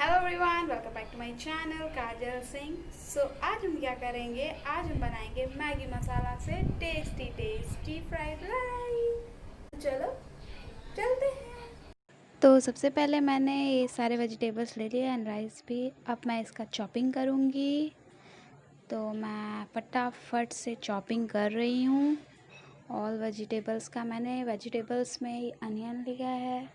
Hello everyone, welcome back to my channel Kajal Singh. आज हम क्या करेंगे, आज हम बनाएंगे मैगी मसाला से टेस्टी टेस्टी फ्राइड राइस। चलो चलते हैं। तो सबसे पहले मैंने ये सारे वेजिटेबल्स ले लिए एंड राइस भी। अब मैं इसका चॉपिंग करूँगी, तो मैं फटाफट से चॉपिंग कर रही हूँ ऑल वेजिटेबल्स का। मैंने वेजिटेबल्स में अनियन लिया है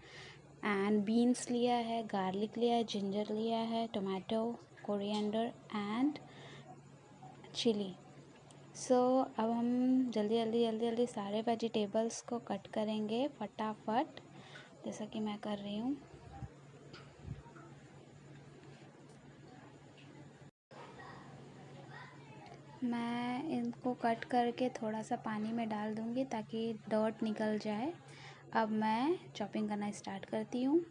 एंड बीन्स लिया है, गार्लिक लिया है, जिंजर लिया है, टोमेटो, कोरिएंडर एंड चिली। अब हम जल्दी जल्दी जल्दी जल्दी सारे वेजिटेबल्स को कट करेंगे फटाफट, जैसा कि मैं कर रही हूँ। मैं इनको कट करके थोड़ा सा पानी में डाल दूँगी ताकि डर्ट निकल जाए। अब मैं चॉपिंग करना स्टार्ट करती हूँ।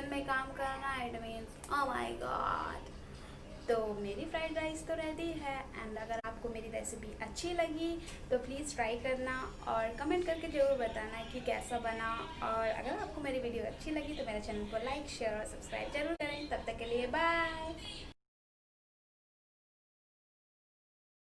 किचन में काम करना, it means oh my God. तो मेरी फ्राइड राइस तो रेडी है। एंड अगर आपको मेरी रेसिपी अच्छी लगी तो प्लीज़ ट्राई करना और कमेंट करके ज़रूर बताना कि कैसा बना। और अगर आपको मेरी वीडियो अच्छी लगी तो मेरे चैनल को लाइक, शेयर और सब्सक्राइब जरूर करें। तब तक के लिए बाय।